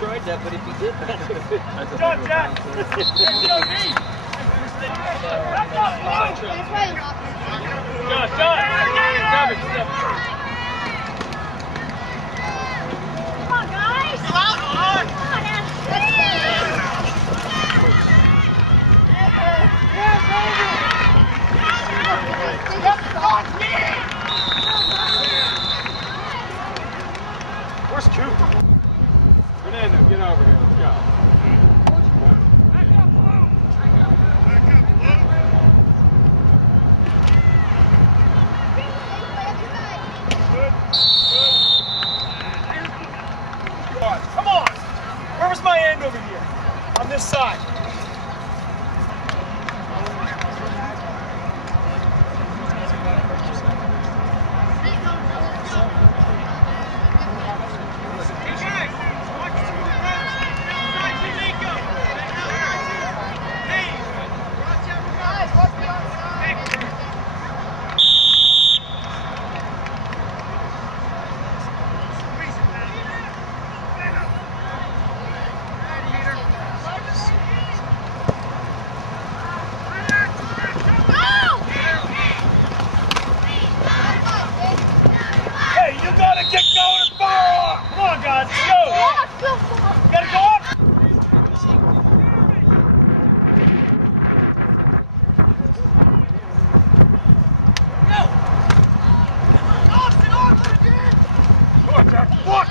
tried that, but if he did, that's good. John, Jack! Come on, guys! Come on, Where's Cooper? Fernando, get over here. Let's go. Come on! Where was my end over here? On this side.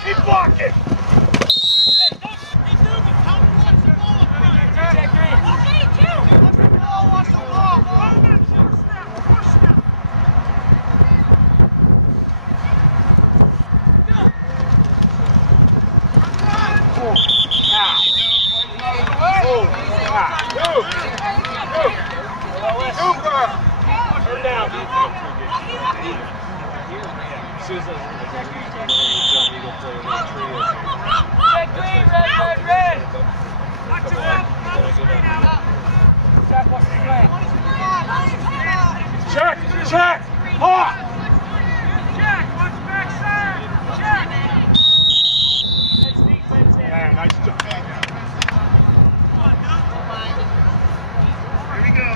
Keep blocking! Check! Check! Hawk! Check! Watch backside! Check! Yeah, nice job. Here we go.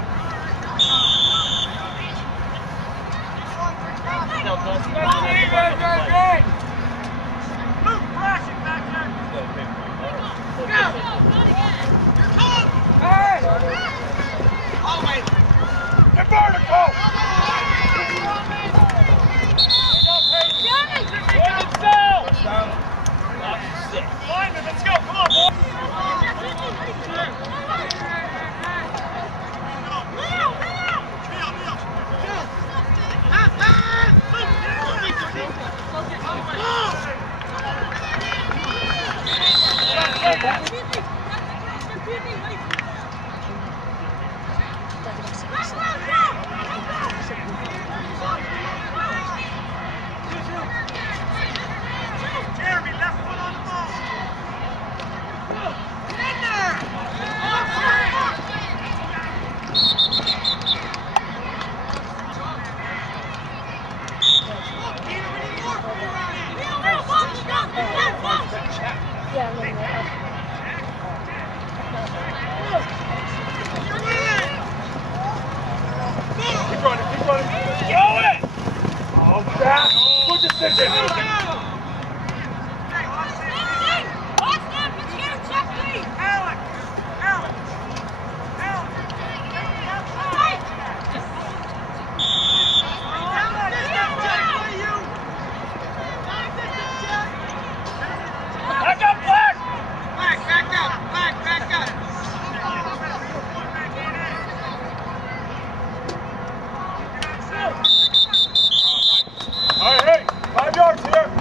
Great! Luke, flash it back there! Go! Hey! Oh, wait! Get vertical! Lineman, let's go! Come on, boy! Jeremy, left foot on the ball. Get in there! Keep running, keep running. Go it! Oh, back. Good decision. All right, hey, 5 yards here.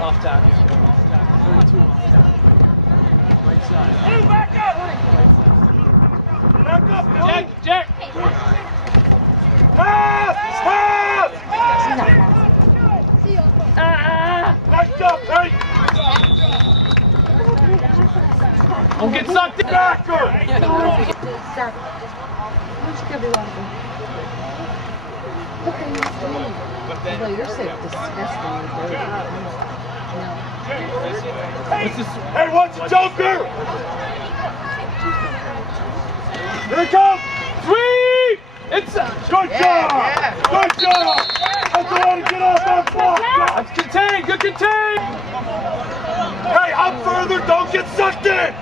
Off tackle. 32 off tackle. Right side. Move back up! Back up! Jack! Pass! Back up, hey! Don't get sucked in! Backer! You're so disgusting. Hey, watch the Joker! Here it comes! Sweep! It's Good job! Good job! That's the way to get off that block! That's contained! Good contain! Hey, up further! Don't get sucked in!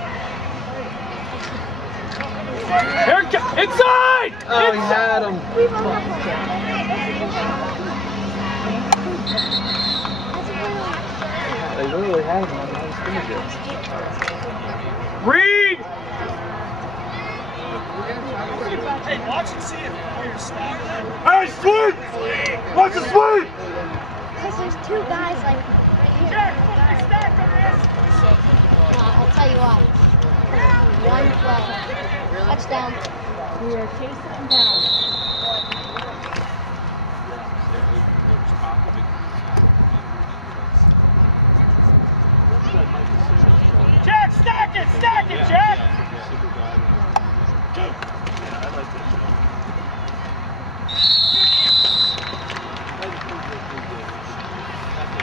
Here it goes! Inside! Oh, he had him. They literally had him on those scrimmages. Read! Hey, watch and see if you're snapping. Hey, sweep! Watch the sweep! Because there's two guys like right here. I'll tell you what. One play. Touchdown. We are chasing him down. Jack, stack it, Jack!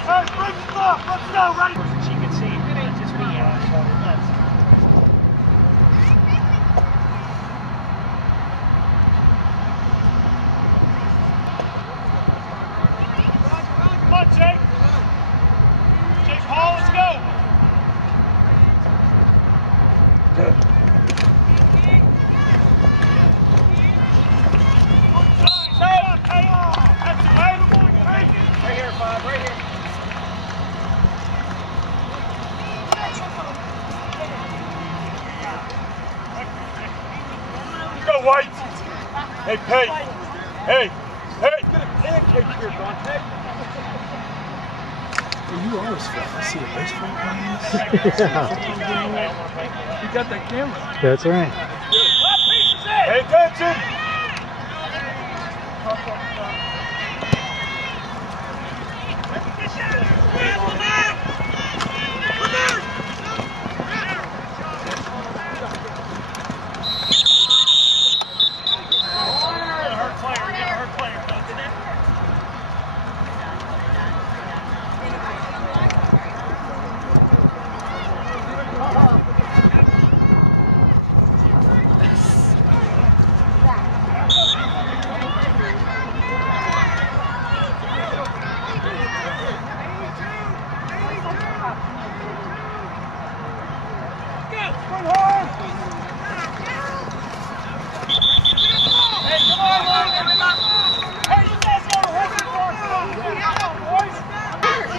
Hey, bring it up, let's go, ready? She can see, it ain't just me, Come on, Jake. Jake Hall, let's go. Right here, Bob, right here. Go, White. Hey, Pate. Hey. Get a pancake here, Dante. You always feel. I see a baseball playing. You got that camera. That's right. Pay attention.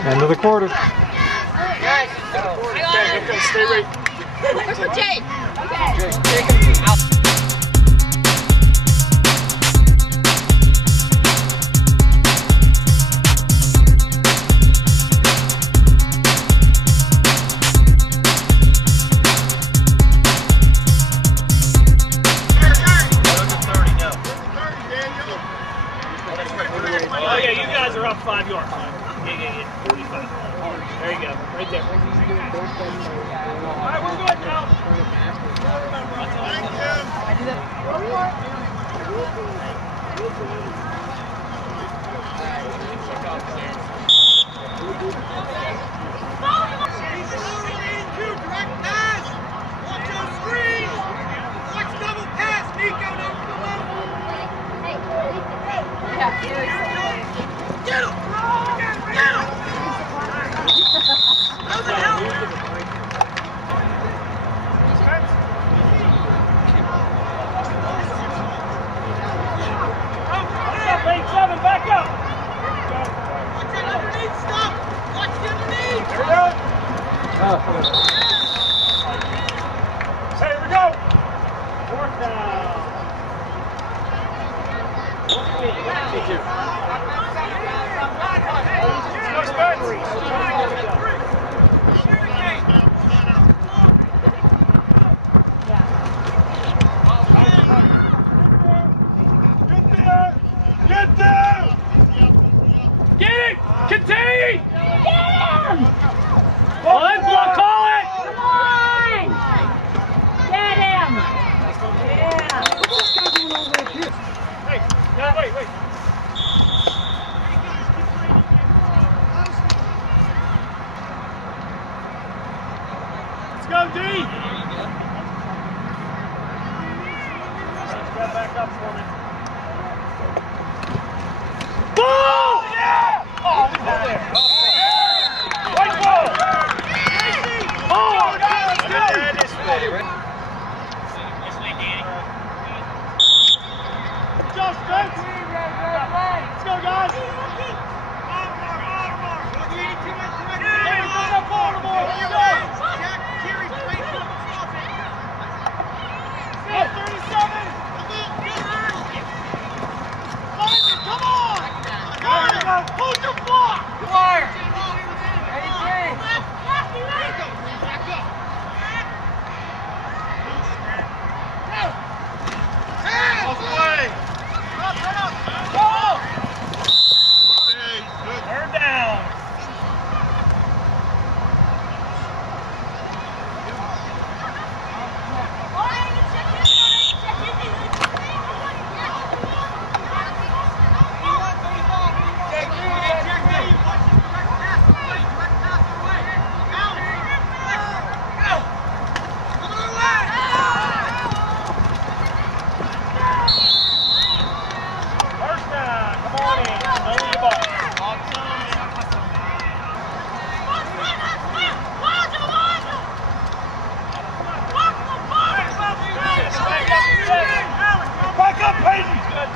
End of the quarter. Guys, Okay, stay right. where's for Jake? Okay. Oh yeah, you guys are up 5 yards. Yeah. 45. There you go. Right there. Alright, we're good now. Thank you. Direct pass. Watch your screen. Watch double pass. Nico, don't come up. Get him! Get him! How the hell? What's up, 8-7? Back up! Watch that underneath stuff! Watch the underneath! Here we go! Hey, here we go! 4th down. Goes back. go, D! Step back up for me. Ball! Yeah! Oh, we got there. White ball! Oh, guys, let's go! This way, right? This way, Danny. Good job, Spence. Let's go, guys. Hold your block! Wire! 83! Off the way! Turn down! Back up, Peyton! Good.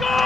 Go,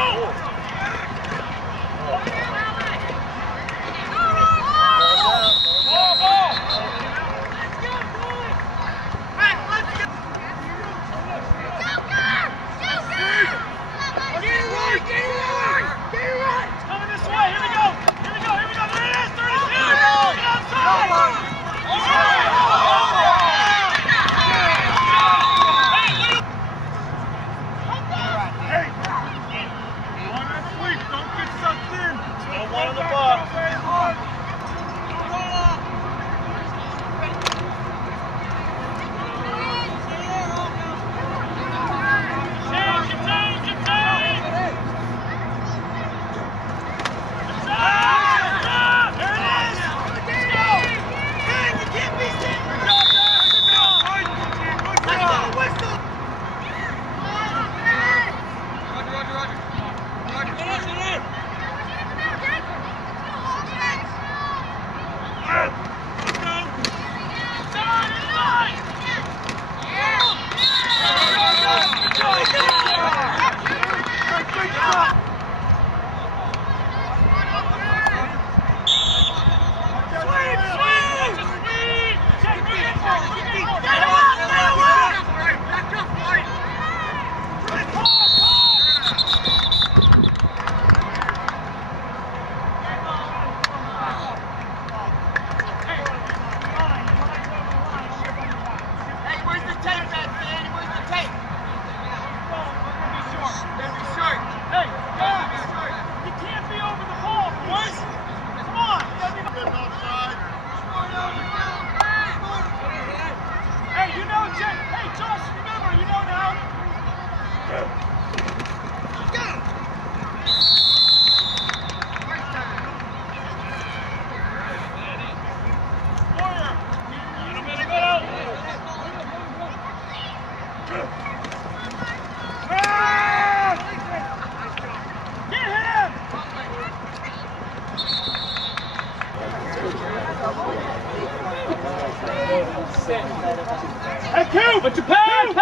Hey, Coop! Put your pass!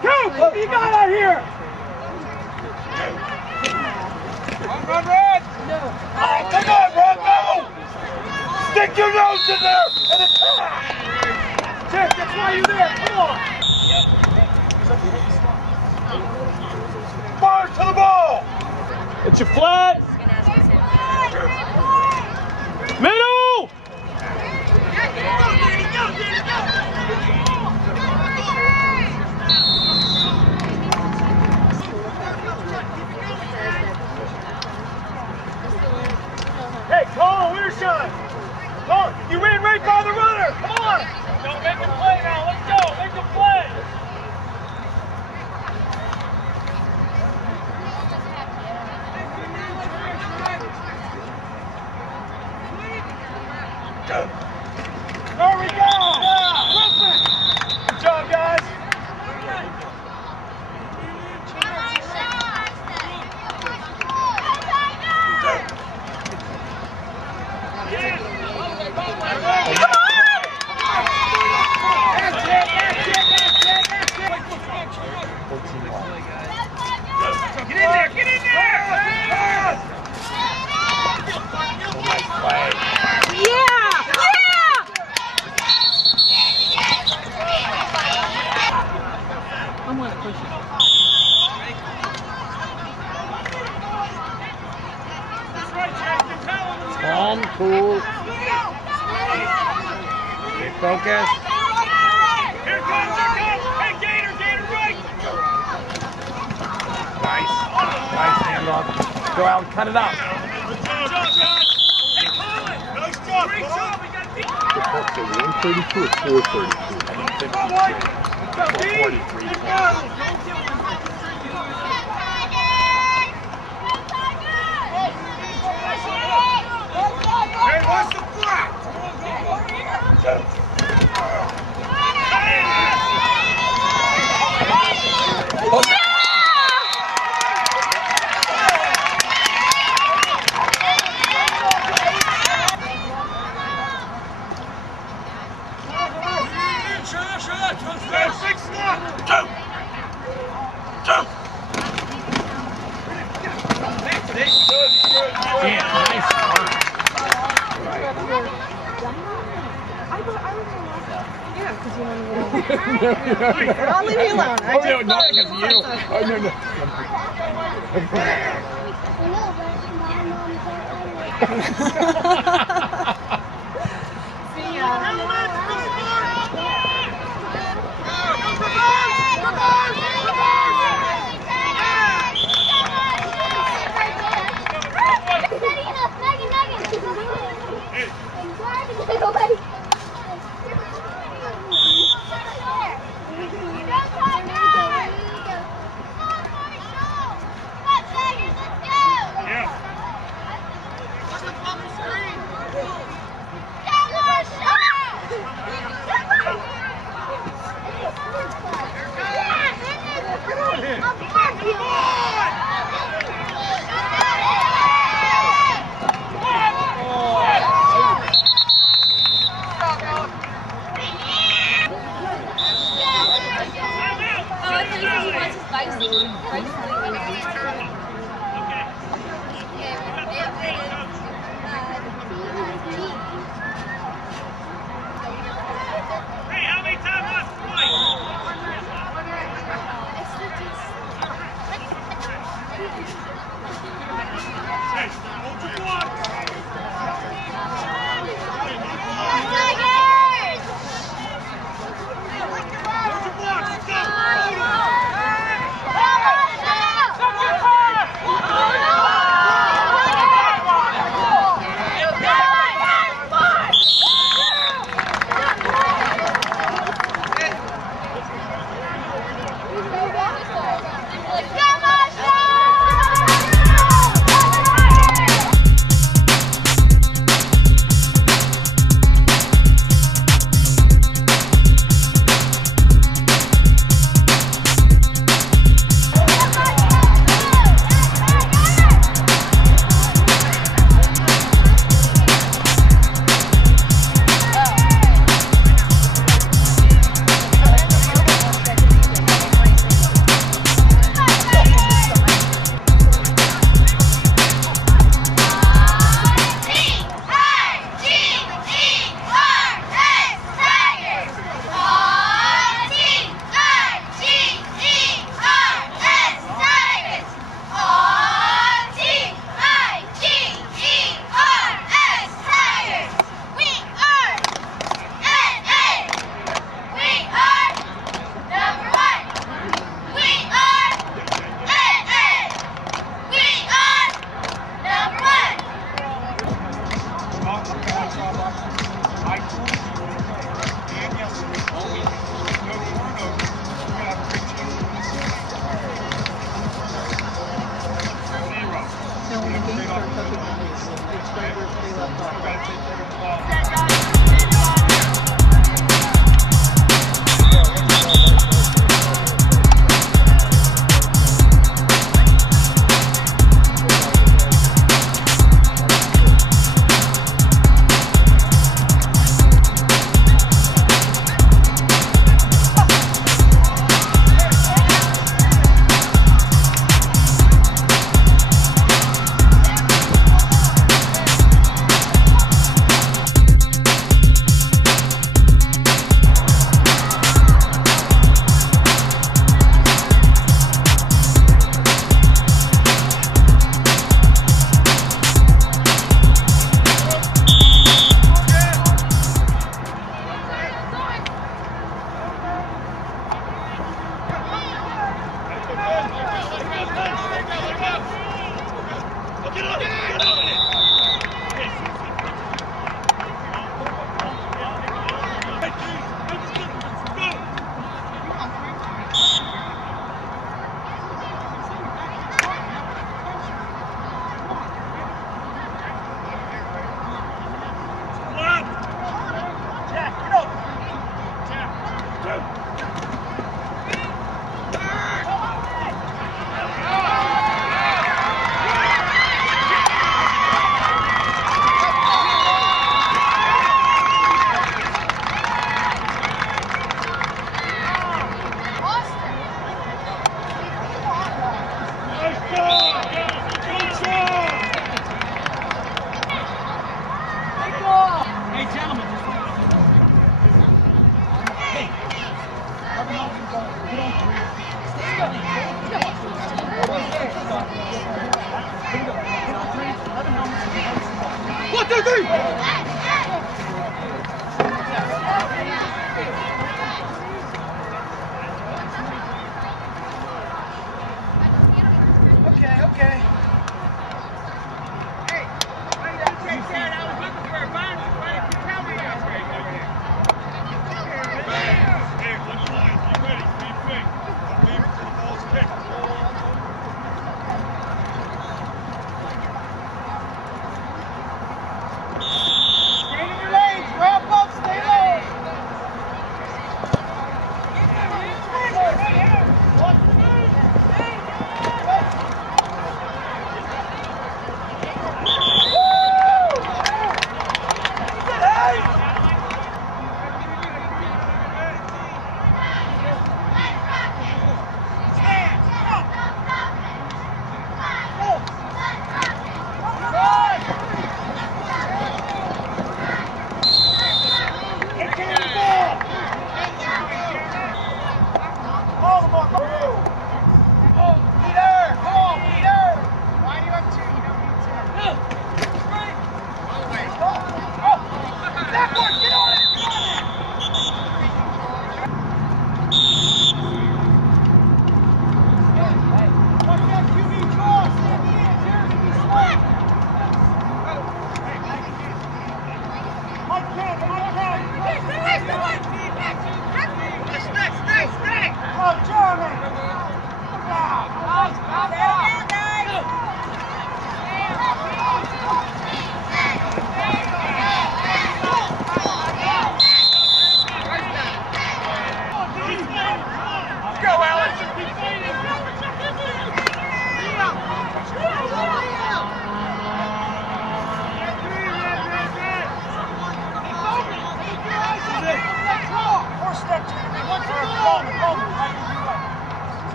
Coop! What do you got out here? Run! Oh, come on, Bronco! Stick your nose in there and attack! Tick, that's why you're there. Come on! Fire to the ball! It's your flat! Middle! Hey, Colin, Wintershine! Colin, you ran right by the runner! Come on! Don't make him play now. Let's go. Make him play. There we go! Good job, guys. Get in there! I want to push it. Calm, cool. Stay focused. Here comes! Hey, Gator, right! Nice handoff. Go out and cut it out. Good job, guys! Hey, Colin! Nice job! Great job! We got deep! 132 or 432? I think 433. Hey, what's the flat? I'll leave you alone. Oh, no, not because of you. Oh, no. See ya. start touching the knees. It's right where they left off.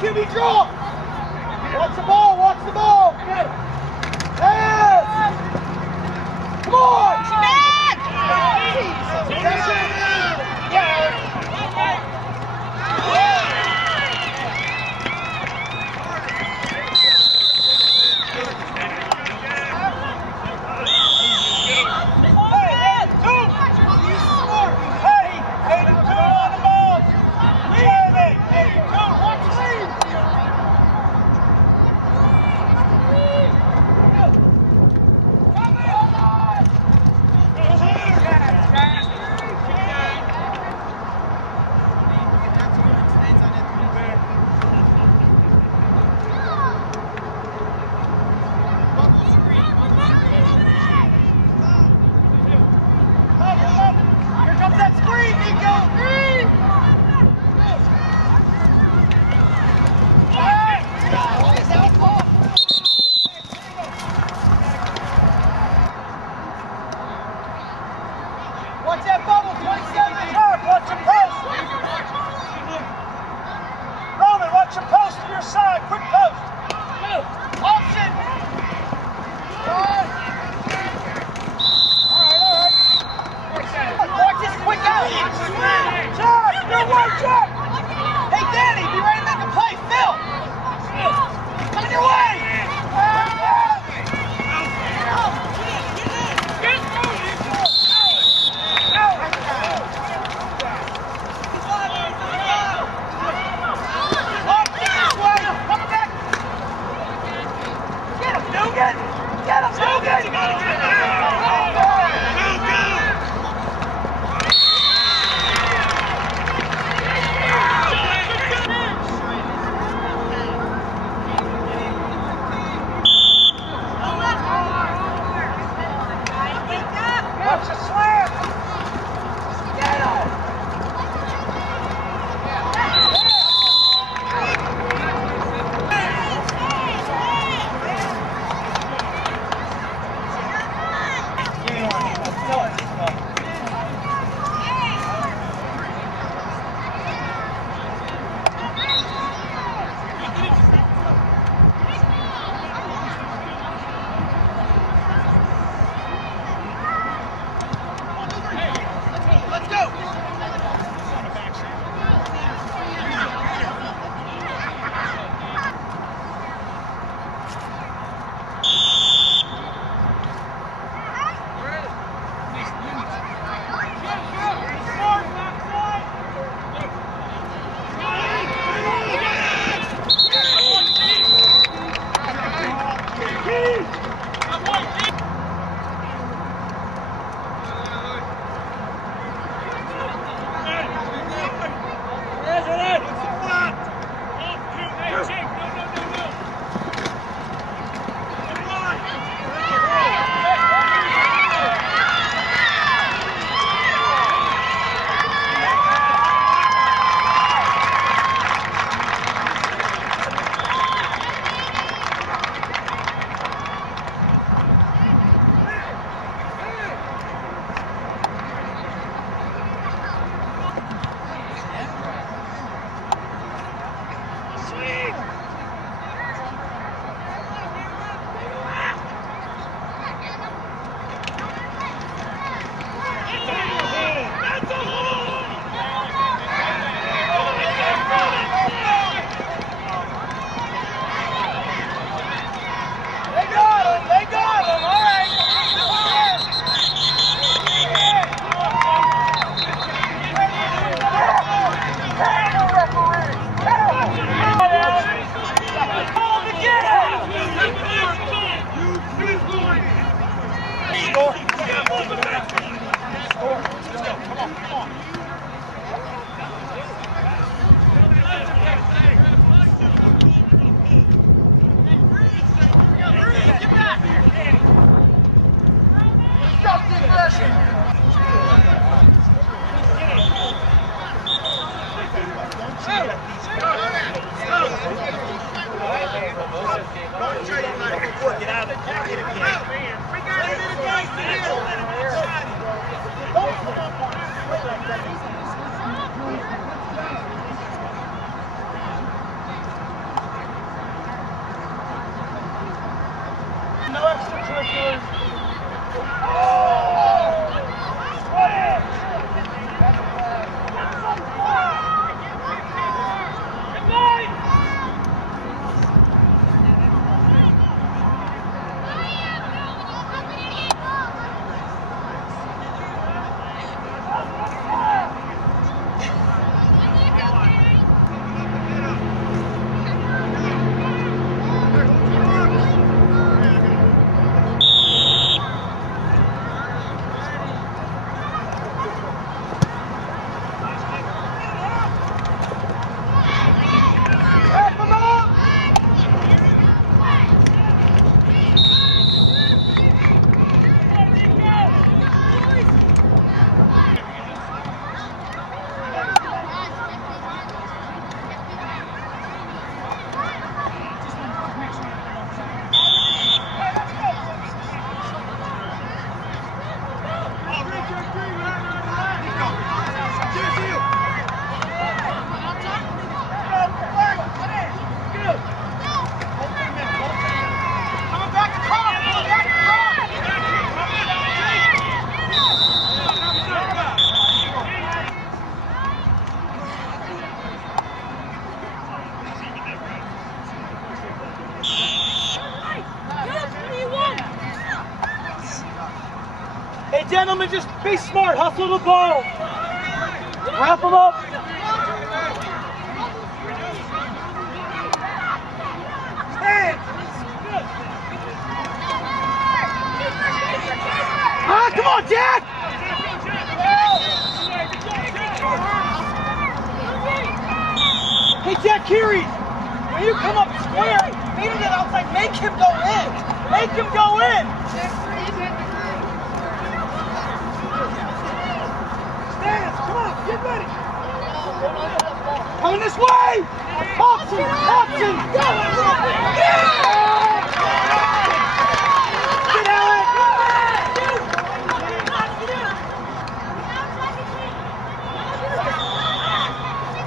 QB draw! Watch the ball, watch the ball! Pass! Come on! Watch that bubble, 27 hard, watch your post. Roman, watch your post to your side, quick post. Option. All right. Watch this quick out. Josh, good work, Josh. Hey, Danny, be ready to make a play. Phil. Coming your way. Get him, watch the slam! Get him! Hey, gentlemen, just be smart. Hustle the ball. Wrap them up. Stand. Ah, come on, Dad. Hey, Jack Keary, when you come up square, feed him to the outside. Make him go in. Make him go in. Come on, get ready. Coming this way. Hobson, Hobson. Yeah! Get Alec.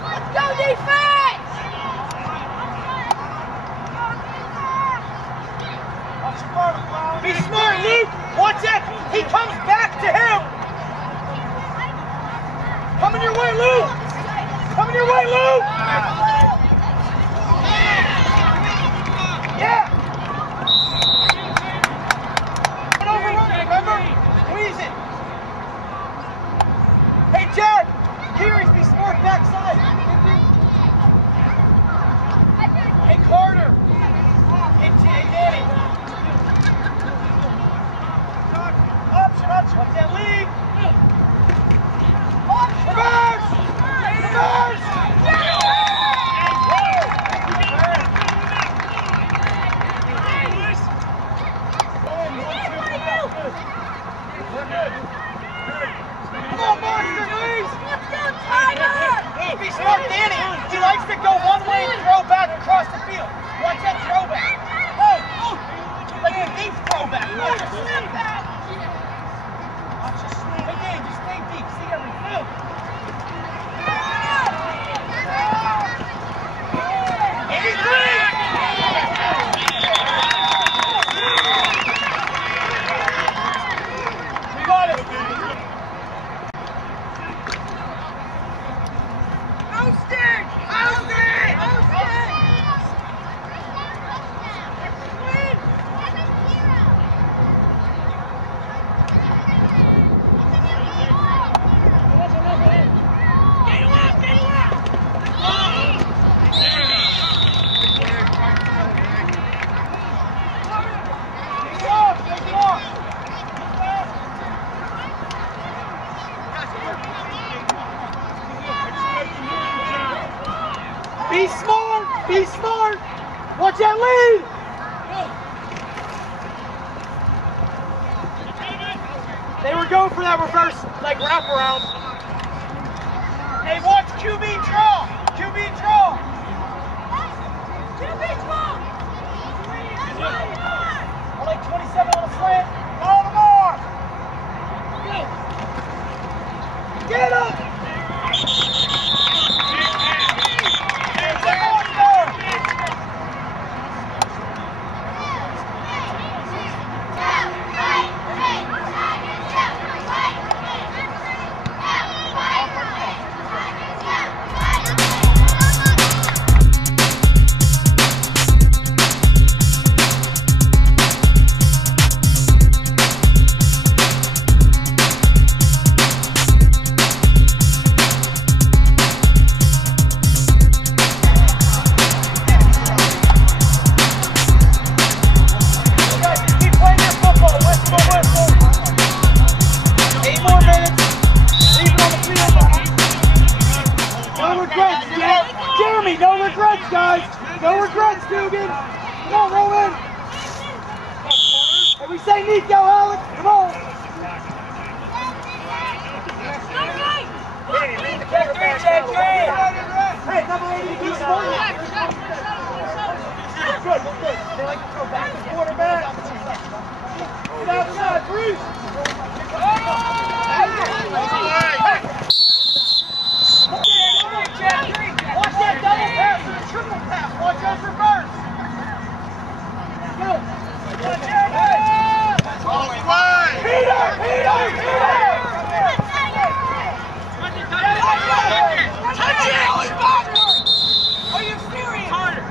Let's go defense! Be smart, Luke. Watch it. He comes back to him. Coming your way, Luke! Coming your way, Luke! Yeah! Overrun it, remember? Squeeze it! Hey, Jack! Keary's be smart backside! Hey, Carter! Hey, Danny! Option! Watch that lead! Reverse! Reverse! Come on, Monster, please! Let's go, Tiger! Be smart, Danny! He likes to go one way and throw back across the field. Watch that throwback. Oh! Like a deep throwback. Watch your step back. Watch your swing. Hey, Danny, just stay deep. See every field. We got it. Ousted! Ousted! Ousted! Be smart! Be smart! Watch that lead! They were going for that reverse, like, wraparound. Hey, watch QB draw! QB draw! QB draw! Only 27 on the slant. All the more! Get him! No regrets, Dugan. Come on, Roman. Hey, we say Nico, Alex. Come on. Read the quarterback. Hey, double A, he's sporting. Good. They like to throw back the quarterback. Get outside, Bruce. Watch that double pass or the triple pass. Watch us reverse. Go. Watch out. All the way. Peter. Touch it. Are you serious? Harder.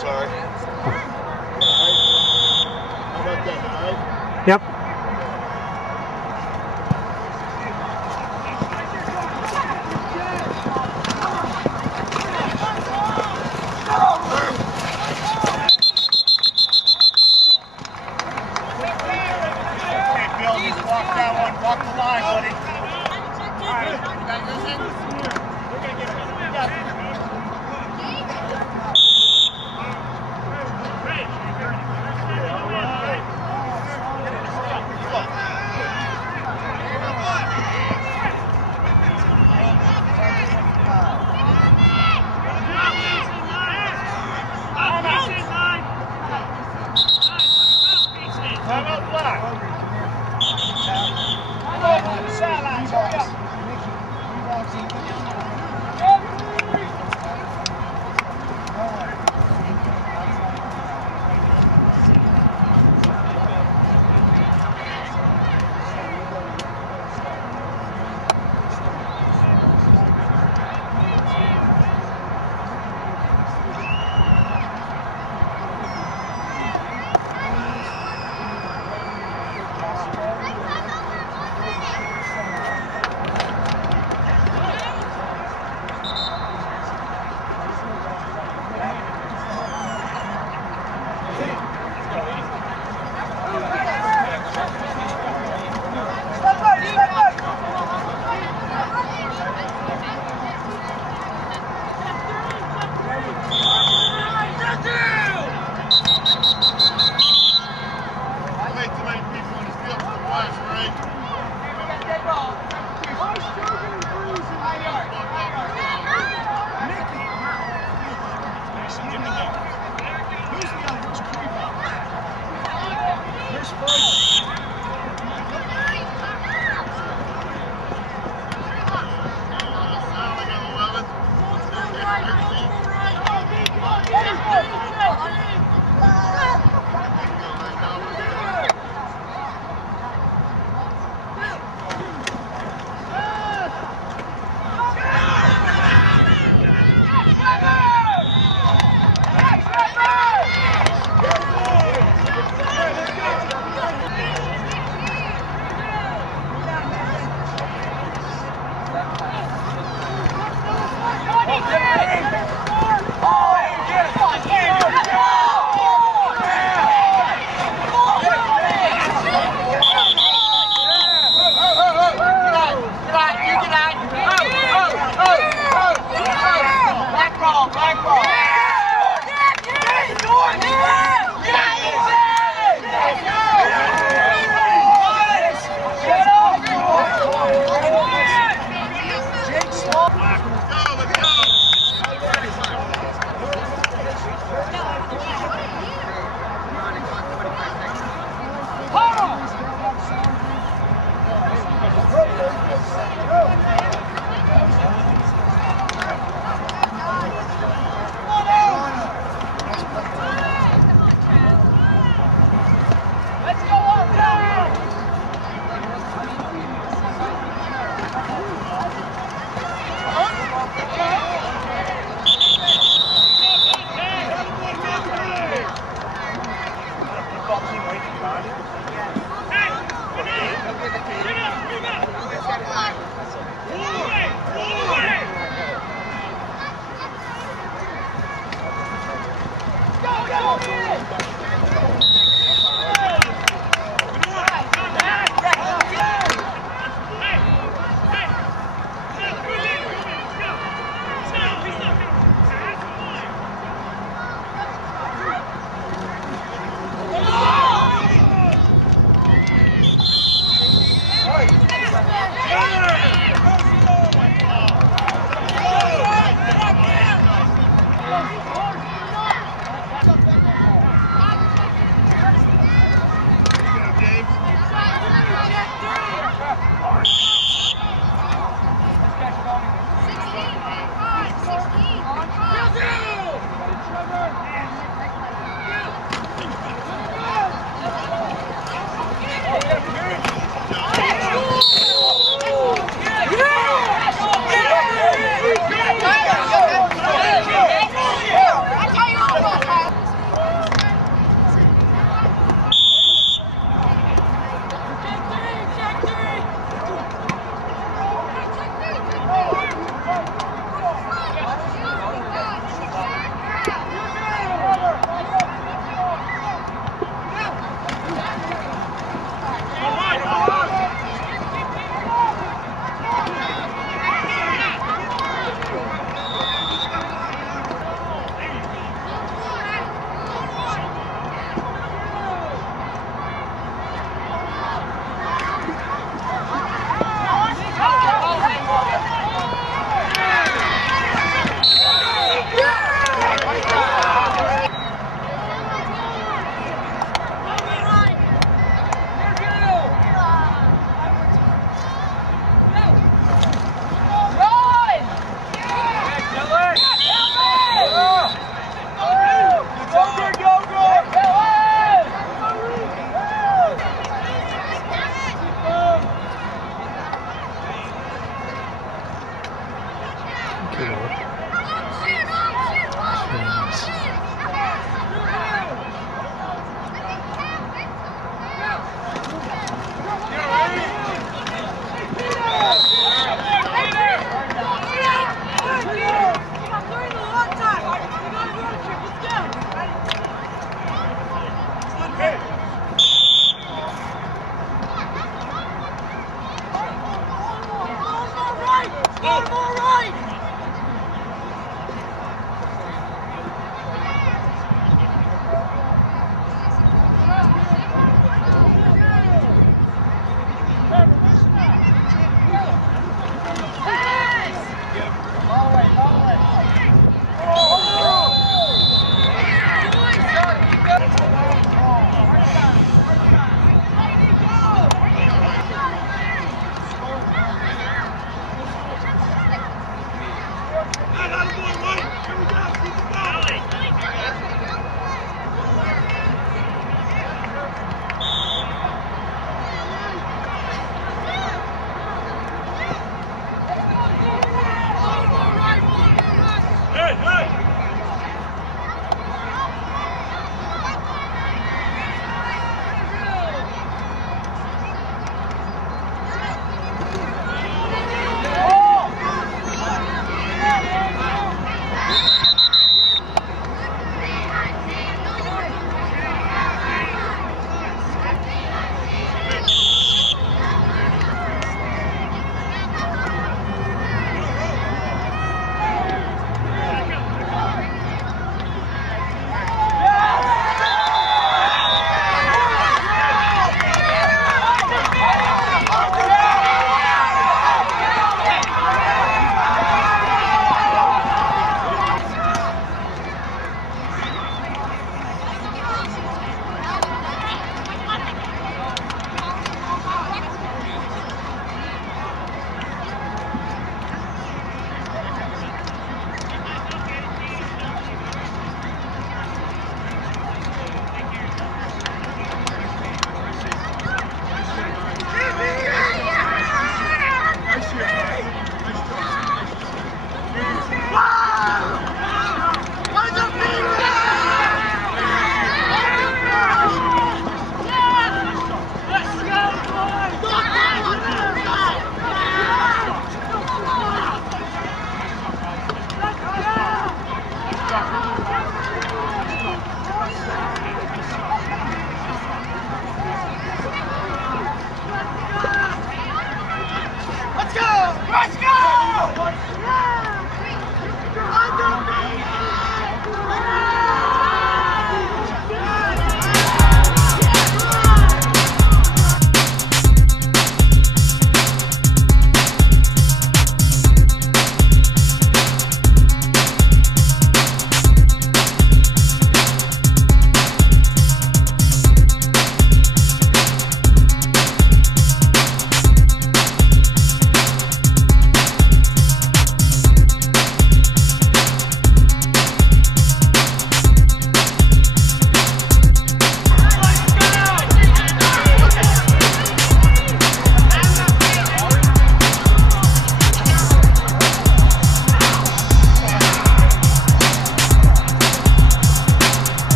Sorry. How about that, all right? Yep. Okay, Bill, just walk that one. Walk the line, buddy. All right, you guys listen? We're going to get it.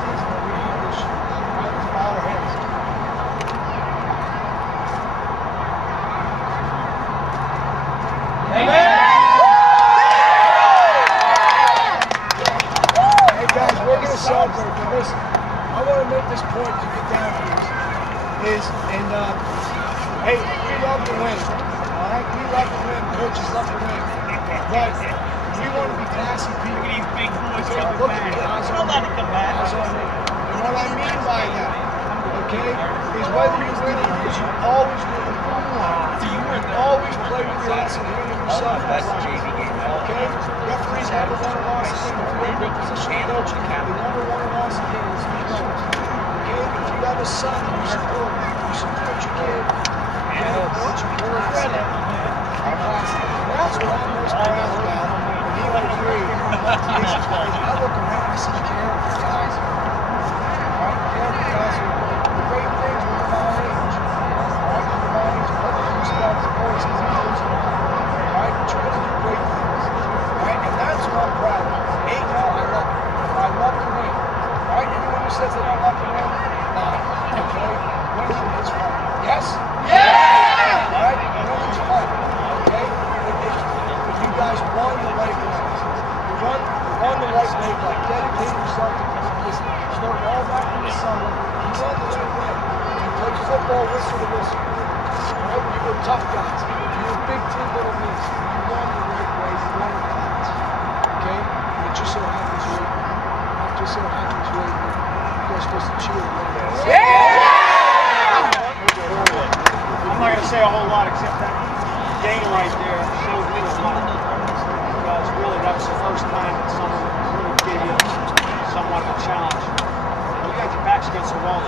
season that we have this year. Right? Let's bow our heads. Amen. Hey guys, we're going to celebrate. But listen, I want to make this point to get down to this. Hey, we love to win. All right, we love to win. Coaches love to win. But we want to be classy people. Look at these big boys coming back. Don't let them come back. And what I mean by that, okay, is whether you win or lose, you always win the ball. You always play with your ass and handle yourself. Okay? Referees never won or lost a game. If you're in a good position to coach, they never won or lost a game. Okay? If you have a son that you support your kid. And don't you regret it. That's what I'm most proud about. And he would agree. I look around, I see character guys. Right? Character guys are great things when you're my age. Right? You're my age. But you start to voice because I'm losing. Right? But you're going to do great things. Right? And that's what I'm proud of. 8-0, I love it. I love the win. Right? Anyone who says they don't love the win, okay? Winning is fun. Yes? Yeah! All right? Winning's fun. Okay? If you guys won the right ways, you won the right way, like dedicate yourself to this. Start all back in the summer. You won the right way. You played football whistle to whistle. Right? You were tough guys. You were big team little knees. You won the right way. You won the class. Okay? And it just so happens you guys are supposed to cheer. Yeah! I'm not going to say a whole lot except that game right there showed me a lot. Because really that was the first time that someone really gave you somewhat of a challenge. You got your backs against the wall.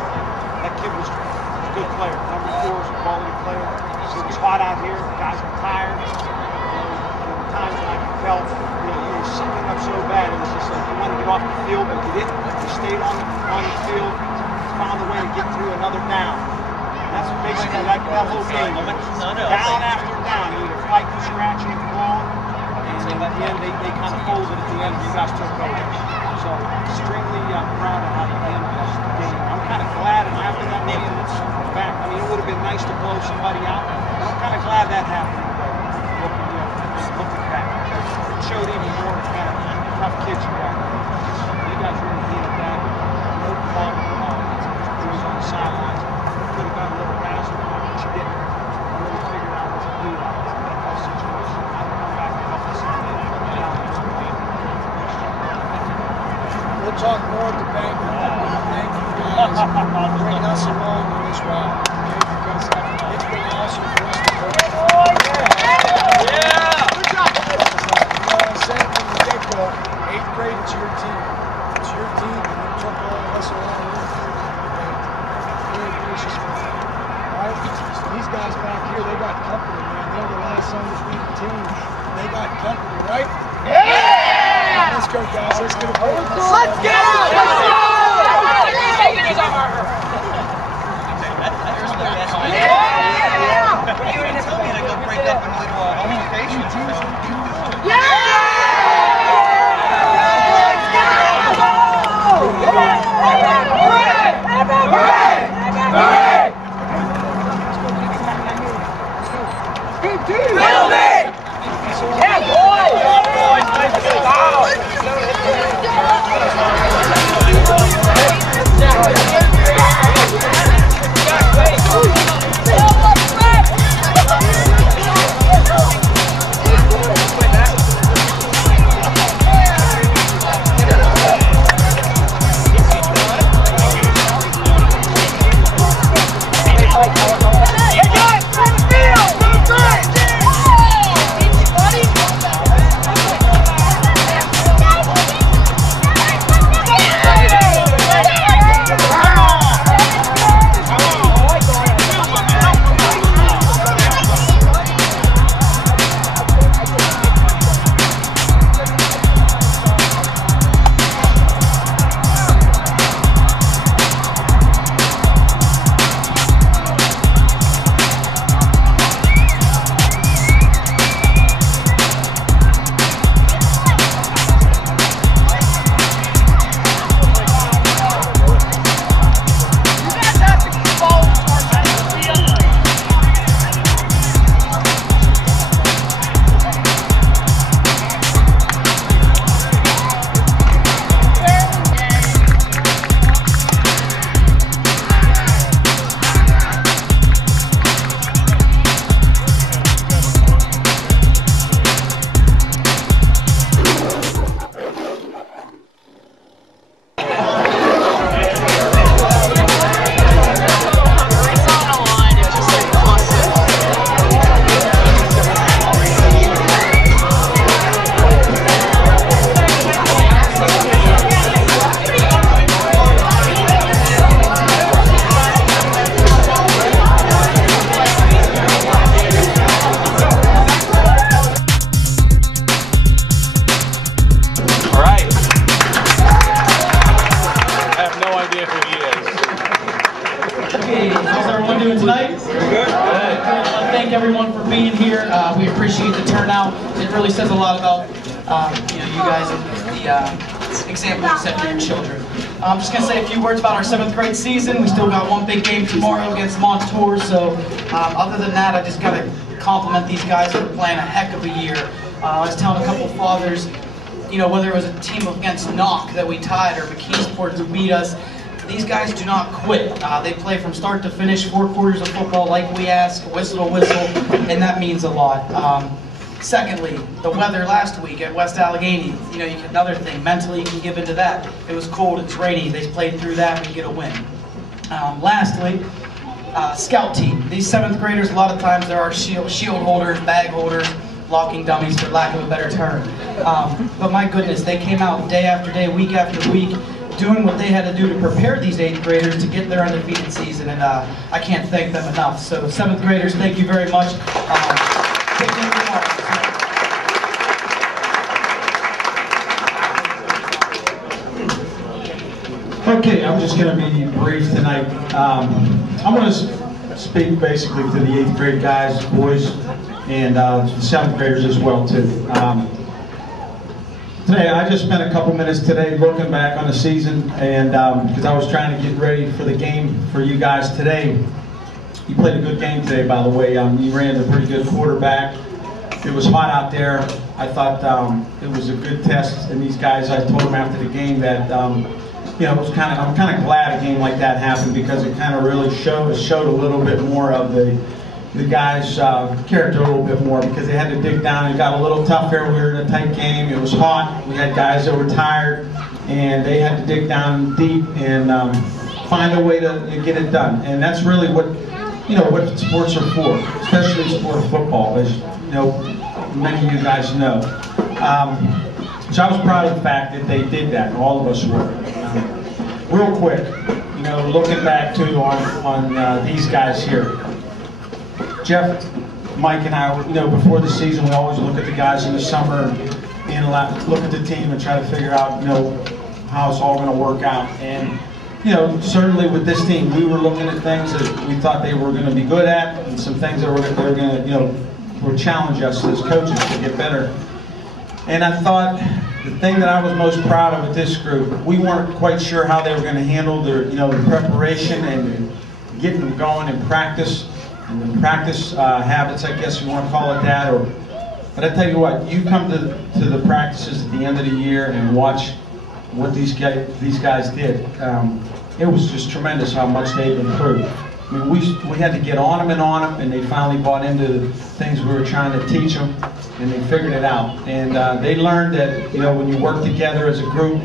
That kid was a good player. Number 4 is a quality player. So it was hot out here. Guys were tired. There were times when I felt you were sucking up so bad. It was just like you wanted to get off the field, but you didn't. You stayed on the field, found a way to get through another down. That's basically that whole game. Down after down. You either fight, scratch, and claw. And at the end, they kind of folded at the end. You guys took over. So extremely proud of how the end of this game. I'm kind of glad and after that game, it's back. I mean, it would have been nice to blow somebody out. But I'm kind of glad that happened. Looking back. It showed even more kind of tough kids you got. You guys really needed that. No problem at all. It was on the sidelines. Could have got a little razzle, but you didn't. I really figured out what to do about that situation. I'd come back and help us out. We'll talk more at the bank. Thank you guys for bringing us along on this ride. Okay? Because it's been awesome for us to work. Yeah! Good job! I said from the get-go, 8th grade, it's your team. It's your team, and you took all of us along with you. Very gracious with you. Alright? These guys back here, they got company, man. They're the last undefeated team. They got company, right? Yeah! Let's go, guys. Let's get a break. Let's go! Let's go! You didn't tell me to go break up into altercations. Yeah, boy! idea who he is. Okay, how's everyone doing tonight? Very good. I want to thank everyone for being here. We appreciate the turnout. It really says a lot about you guys and the example you set for your children. I'm just going to say a few words about our 7th grade season. We still got one big game tomorrow against Montour, so other than that, I just got to compliment these guys for playing a heck of a year. I was telling a couple fathers, whether it was a team against Knock that we tied or McKeesport who beat us, these guys do not quit. They play from start to finish, 4 quarters of football like we ask, whistle to whistle, and that means a lot. Secondly, the weather last week at West Allegheny, another thing, mentally you can give into that. It was cold, it's rainy, they played through that, we get a win. Lastly, scout team. These 7th graders, a lot of times there are shield holders, bag holders, locking dummies for lack of a better term. But my goodness, they came out day after day, week after week, doing what they had to do to prepare these 8th graders to get their undefeated season, and I can't thank them enough. So 7th graders, thank you very much. Okay, I'm just going to be brief tonight. I'm going to speak basically to the 8th grade guys, boys, and the 7th graders as well too. Today, I just spent a couple minutes today looking back on the season, and because I was trying to get ready for the game for you guys today. You played a good game today, by the way. You ran a pretty good quarterback. It was hot out there. I thought it was a good test, and these guys, I told them after the game that I'm kind of glad a game like that happened, because it kind of really showed a little bit more of the guys' character a little bit more, because they had to dig down. It got a little tough here. We were in a tight game. It was hot. We had guys that were tired, and they had to dig down deep and find a way to get it done. And that's really what sports are for, especially sport of football, as many of you guys know. So I was proud of the fact that they did that. All of us were. Real quick, looking back too on these guys here. Jeff, Mike, and I, before the season, we always look at the guys in the summer and look at the team and try to figure out, how it's all going to work out. And, certainly with this team, we were looking at things that we thought they were going to be good at, and some things that were going to challenge us as coaches to get better. And I thought the thing that I was most proud of with this group, we weren't quite sure how they were going to handle their, the preparation and getting them going in practice. And the practice habits, I guess you want to call it that. But I tell you what, you come to the practices at the end of the year and watch what these guys did. It was just tremendous how much they've improved. I mean, we had to get on them, and they finally bought into the things we were trying to teach them, and they figured it out. And they learned that when you work together as a group,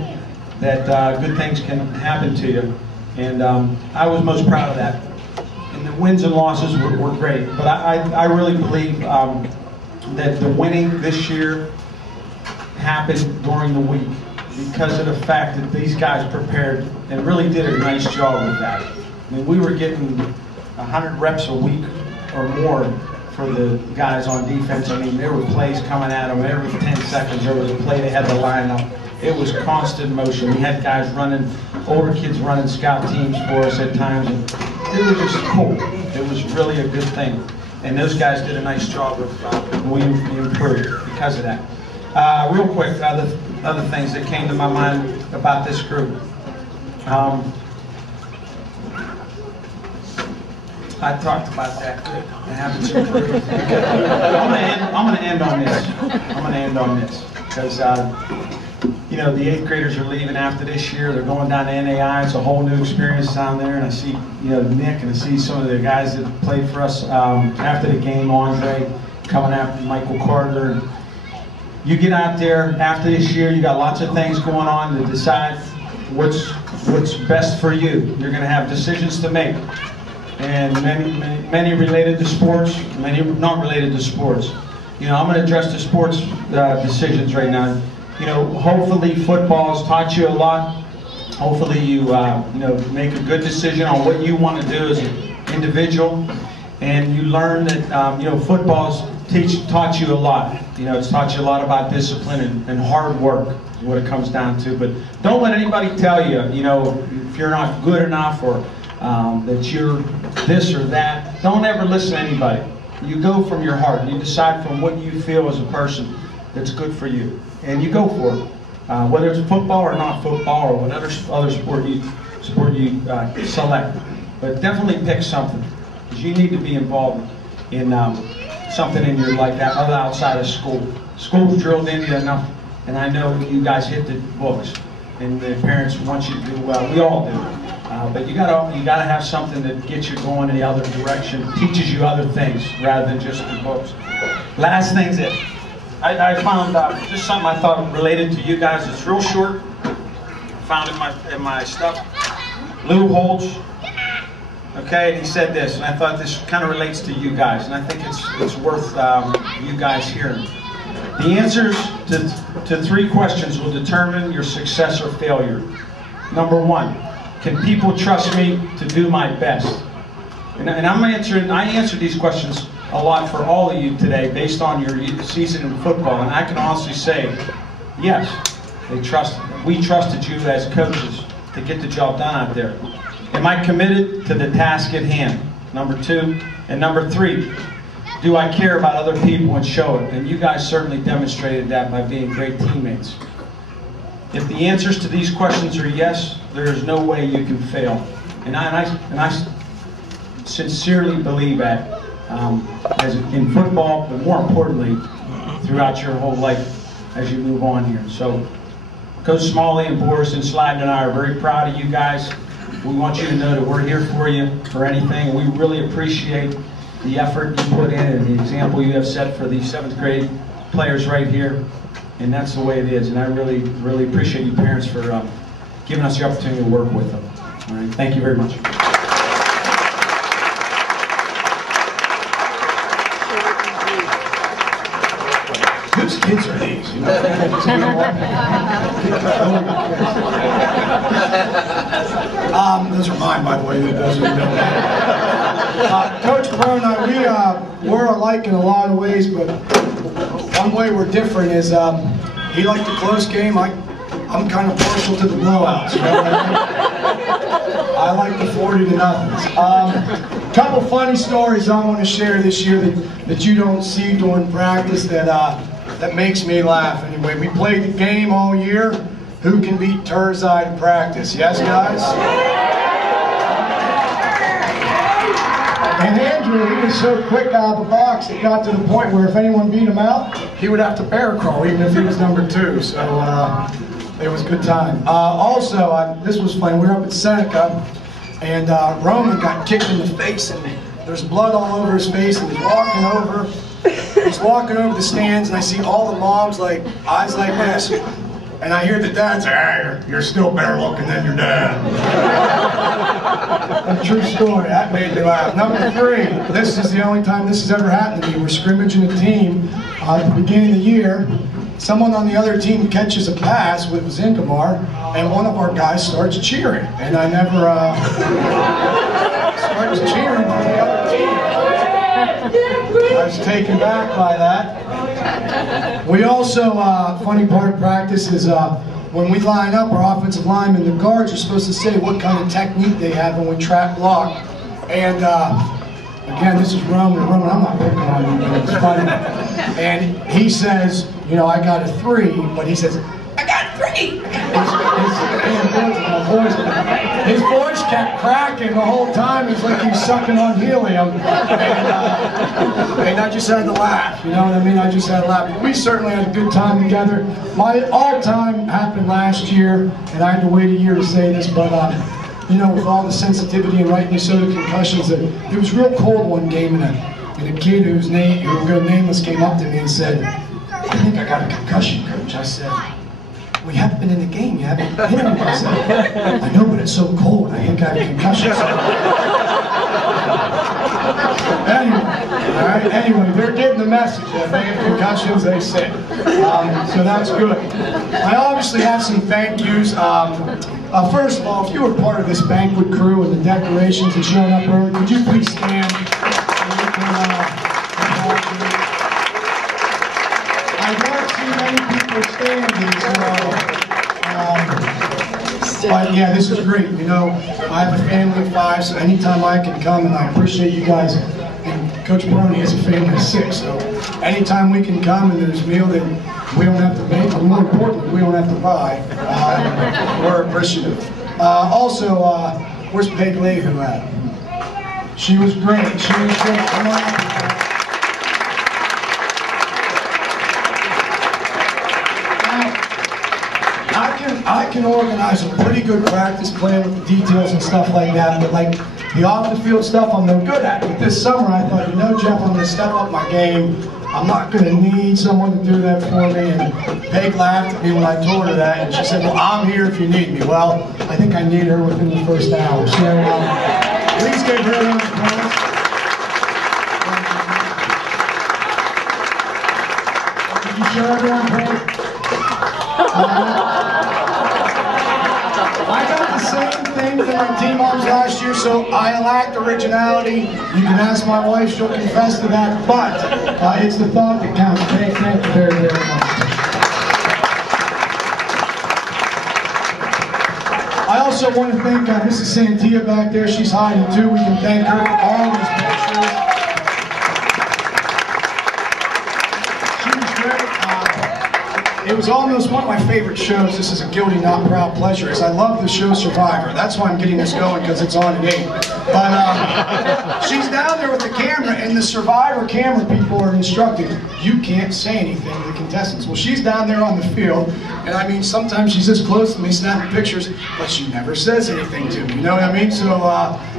that good things can happen to you. And I was most proud of that. And the wins and losses were great, but I really believe that the winning this year happened during the week because of the fact that these guys prepared and really did a nice job with that. I mean, we were getting 100 reps a week or more for the guys on defense. I mean, there were plays coming at them every 10 seconds. There was a play they had to line up. It was constant motion. We had guys running, older kids running scout teams for us at times. And it was just cool. It was really a good thing. And those guys did a nice job of we improved because of that. Real quick, other things that came to my mind about this group. I talked about that. The habits improved. I'm going to end on this. I'm going to end on this because the 8th graders are leaving after this year. They're going down to NAI. It's a whole new experience down there. And I see, Nick, and I see some of the guys that played for us after the game. Andre coming after Michael Carter. And you get out there after this year. You got lots of things going on to decide what's best for you. You're going to have decisions to make. And many related to sports, many not related to sports. I'm going to address the sports decisions right now. Hopefully football has taught you a lot. Hopefully you make a good decision on what you want to do as an individual, and you learn that football's taught you a lot. It's taught you a lot about discipline and hard work, what it comes down to. But don't let anybody tell you, you're not good enough or that you're this or that. Don't ever listen to anybody. You go from your heart. You decide from what you feel as a person that's good for you, and you go for it. Whether it's football or not football or whatever other sport you select, but definitely pick something, because you need to be involved in something in your life other outside of school. School's drilled in you enough, and I know you guys hit the books, and the parents want you to do well. We all do, but you gotta have something that gets you going in the other direction, teaches you other things rather than just the books. Last thing's it. I found just something I thought related to you guys. It's real short. Found in my stuff. Lou Holtz. Okay, and he said this, and I thought this kind of relates to you guys, and I think it's worth you guys hearing. The answers to 3 questions will determine your success or failure. Number 1, can people trust me to do my best? And I answered these questions a lot for all of you today based on your season in football, and I can honestly say, yes, we trusted you as coaches to get the job done out there. Am I committed to the task at hand? Number 2. And number 3, do I care about other people and show it? And you guys certainly demonstrated that by being great teammates. If the answers to these questions are yes, there is no way you can fail. And I sincerely believe that as in football, but more importantly, throughout your whole life as you move on here. So, Coach Smalley and Boris and Slyden and I are very proud of you guys. We want you to know that we're here for you for anything. We really appreciate the effort you put in and the example you have set for these 7th grade players right here. And that's the way it is. And I really, really appreciate you parents for giving us the opportunity to work with them. All right, thank you very much. Whose kids are these? You know? Those are mine, by the way. Those who don't know. Coach Brown and I, we're alike in a lot of ways, but one way we're different is he liked the close game. I'm kind of partial to the blowouts. You know what I mean? I like the 40 to nothings. Couple funny stories I want to share this year that you don't see during practice that makes me laugh. Anyway, we played the game all year. Who can beat Turzai in practice? Yes, guys? And Andrew, he was so quick out of the box, it got to the point where if anyone beat him out, he would have to bear crawl, even if he was number 2. So it was a good time. Also, this was funny. We were up at Seneca, and Roman got kicked in the face, and there's blood all over his face, and he's walking over the stands, and I see all the moms like eyes like this, and I hear the dad say, "Hey, you're still better looking than your dad." A true story. That made me laugh. Number 3. This is the only time this has ever happened to me. We're scrimmaging a team at the beginning of the year. Someone on the other team catches a pass with Zinkamar, and one of our guys starts cheering, and I never starts cheering for the other team. I was taken back by that. We also, funny part of practice is when we line up, our offensive linemen, the guards are supposed to say what kind of technique they have when we trap block. And again, this is Roman. Roman, I'm not picking on you, but it's funny. And he says, you know, I got a 3, but he says, I got a 3! His voice kept cracking the whole time. It's like he's sucking on helium. And I just had to laugh, you know what I mean? I just had to laugh. But we certainly had a good time together. My all-time happened last year, and I had to wait a year to say this, but you know, with all the sensitivity and right Minnesota concussions, it was real cold one game, and a kid whose name, who was nameless, came up to me and said, I think I got a concussion, Coach. I said, we haven't been in the game, you haven't hit him. I said, I know, but it's so cold, I think I have a concussion. Anyway, they're getting the message. If they get concussions, they sit. So that's good. I obviously have some thank yous. First of all, if you were part of this banquet crew and the decorations and showing up early, could you please stand? I don't see many people standing, but Yeah, this is great. You know, I have a family of 5, so anytime I can come, and I appreciate you guys. And Coach Baroni has a family of 6, so anytime we can come and there's a meal that we don't have to make, or more importantly, we don't have to buy, we're appreciative. Also, where's Peg Leahu at? She was great. She was great. Come on. I can organize a pretty good practice plan with the details and stuff like that, but like the off-the-field stuff I'm no good at. But this summer I thought, you know, Jeff, I'm going to step up my game. I'm not going to need someone to do that for me. And Peg laughed at me when I told her that, and she said, well, I'm here if you need me. Well, I think I need her within the first hour. So please give her a round of applause. Did you show everyone, Peg? I got the same thing for my team arms last year, so I lacked originality. You can ask my wife, she'll confess to that, but it's the thought that counts. Thank you very, very much. I also want to thank Mrs. Santia back there. She's hiding too. We can thank her for all these pictures. She was great. It was almost one of my favorite shows. This is a guilty, not proud pleasure. Is I love the show Survivor. That's why I'm getting this going, because it's on at 8. But she's down there with the camera, and the Survivor camera people are instructing, you can't say anything to the contestants. Well, she's down there on the field, and I mean, sometimes she's this close to me snapping pictures, but she never says anything to me. You know what I mean? So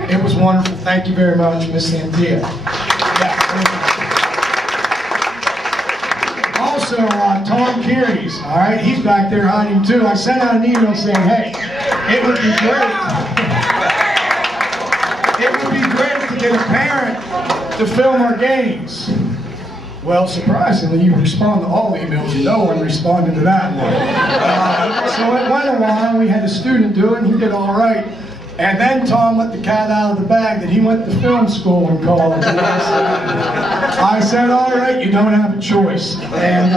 it was wonderful. Thank you very much, Miss Santia. Yeah, thank you. Also, Tom Kearney's, all right, he's back there hiding too. I sent out an email saying, hey, it would be great. It would be great to get a parent to film our games. Well, surprisingly, you respond to all emails. No one responded to that one. So it went a while. We had a student do it, and he did all right. And then Tom let the cat out of the bag that he went to film school in college. I said, all right, you don't have a choice. And